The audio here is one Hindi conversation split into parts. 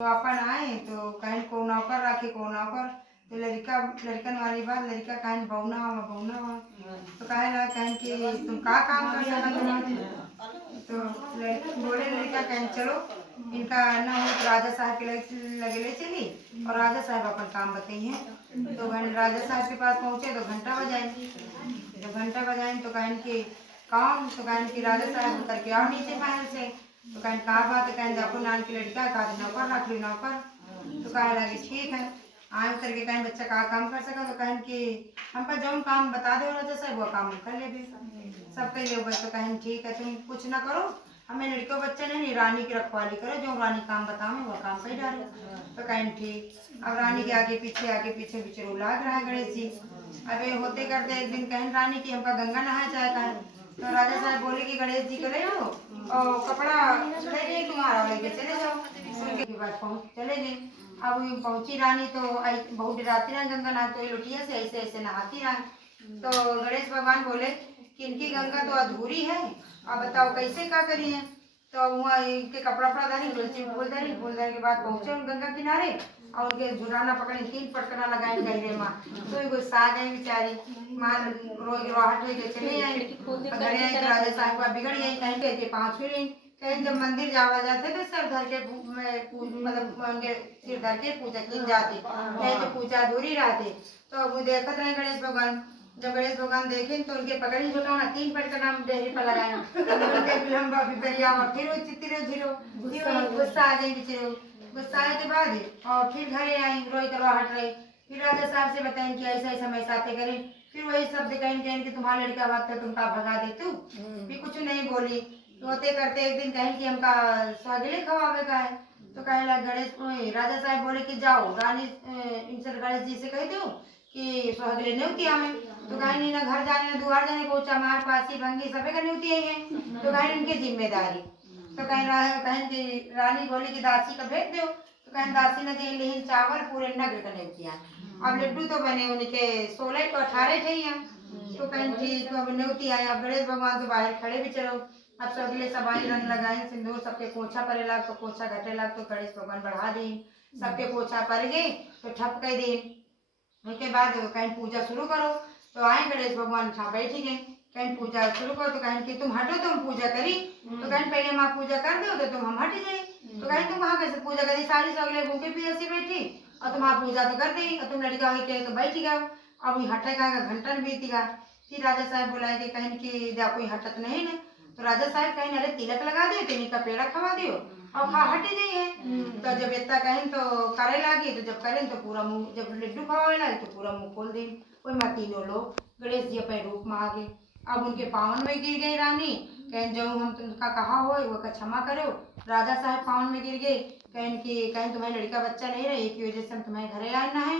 तो अपन आए तो कहीं को नौकर राखे को नौकर तो लड़कन वाली बात लड़का कहीं बौना हुआ तो कहे लगा कहीं कि तुम का काम कर सकते तो बोले लड़का कहीं चलो इनका ना हो तो राजा साहब के लगे ले चली और राजा साहब अपन काम बताइए तो राजा साहब के पास पहुँचे तो घंटा बजाए तो घंटा बजाए तो कहें कि काम तो कहें कि राजा साहब उतर के आओ नीचे महल से तो कहें कहा बात है कहें देखो नान की लड़का कहा नौकर रख ली नौकर तो कहे लगे ठीक है आए उतर के कहें बच्चा कहा काम कर सका तो कहें कि हम पर जो काम बता दो राजा साहब वो काम कर ले सब कह ले तो कहें ठीक है तुम कुछ ना करो हमें लड़को बच्चा नहीं रानी की रखवाली करो जो रानी काम बतावे वो काम सही डालो तो कहें ठीक अब रानी के आगे पीछे बिचरू लाग रहा है गणेश जी। अबे होते करते एक दिन कहें रानी की हमका गंगा नहाया चाहे कहें तो राजा साहब बोले कि गणेश जी को ले लो और कपड़ा ले गए तुम्हारा लेके चले जाओ सुन के बाद पहुँच चले गए। अब पहुंची रानी तो बहुत डराती रही गंगा नहा तो लुटिया से ऐसे ऐसे नहाती रही तो गणेश भगवान बोले कि इनकी गंगा तो अधूरी है अब बताओ कैसे क्या करिए तो वहाँ इनके कपड़ा पड़ा धारी बोल के बाद पहुंचे उन गंगा किनारे और उनके झुराना पकड़े 3 पटकना लगाए गहरे माँ तो गुस्सा आ गई बेचारी माँ रोज रोहट हो चले आई घरे आई राजा साहब बिगड़ गई कहीं के 5 फिर कहीं जब मंदिर जावा जाते थे सर धर के मतलब उनके सिर धर के पूजा की जाती नहीं तो पूजा अधूरी रहती तो वो देखते रहे गणेश भगवान जब गणेश भगवान देखे तो उनके पकड़ी झुकाना 3 पटकना डेहरी पर लगाया उनके लंबा पिपरिया और फिर वो चित्तिरो झिरो गुस्सा आ गई बिचरो गुस्सा आए के बाद और फिर घरे आई रोई करवा हट रही फिर राजा साहब से बताएं कि ऐसा ऐसा मैं साथे करें फिर वही शब्द कहें कि तुम्हारा लड़का वक्त है तुमका भगा दे तू भी कुछ नहीं बोली होते करते एक दिन कहें कि हमका स्वागले खवावे का है तो कहे लगा गणेश राजा साहब बोले कि जाओ रानी इनसे गणेश जी से कह दो कि स्वागले न्योती हमें तो कहीं नहीं ना घर जाने ना दुआर जाने को चमार पासी भंगी सभी का न्योती है तो कहीं इनकी जिम्मेदारी तो कहें कि रानी बोली कि दासी का भेज दो तो कहें दासी ने दे लेकिन चावल पूरे नगर का न्योतिया अब लड्डू तो बने उनके 16 तो 18 थे तो कहें ठीक तो अब न्योती आए अब गणेश भगवान तो बाहर खड़े भी चलो अब सब अगले सबाई रंग लगाए सिंदूर सबके पोछा परे लाग तो पोछा घटे लाग तो गणेश भगवान बढ़ा दी सबके पोछा पर गए तो ठप कह दी उसके बाद कहीं पूजा शुरू करो तो आए गणेश भगवान छा बैठी गए कहीं पूजा शुरू करो तो कहें कि तुम हटो तुम पूजा करी तो कहीं पहले माँ पूजा कर दो तो तुम हम हट जाए तो कहीं तुम वहाँ कैसे पूजा करी सारी सौ अगले भूखे भी ऐसी बैठी और तुम वहाँ पूजा तो कर दी और तुम लड़का हुई तो बैठ गया अब वही हटेगा घंटन बीतेगा फिर राजा साहब बुलाए कि कहीं कि जा कोई हटत नहीं ना तो राजा साहब कहें अरे तिलक लगा दो तिलक का पेड़ा खवा दियो और खा हटी जाइए तो जब इतना कहें तो करे लगी तो जब करें तो पूरा मुंह जब लड्डू खवावे लगे तो पूरा मुंह खोल दी कोई माँ तीनों लोग गणेश जी अपने रूप में आ गए अब उनके पावन में गिर गई रानी कहें जो हम तुमका कहा हो वो का क्षमा करो राजा साहब पावन में गिर गए कहें तुम्हें लड़का बच्चा नहीं रहे की वजह से हम तुम्हें घरे आना है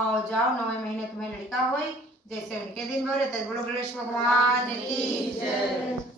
और जाओ 9वें महीने तुम्हें लड़का हो जैसे उनके दिन बोले तब बोलो गणेश भगवान की जय।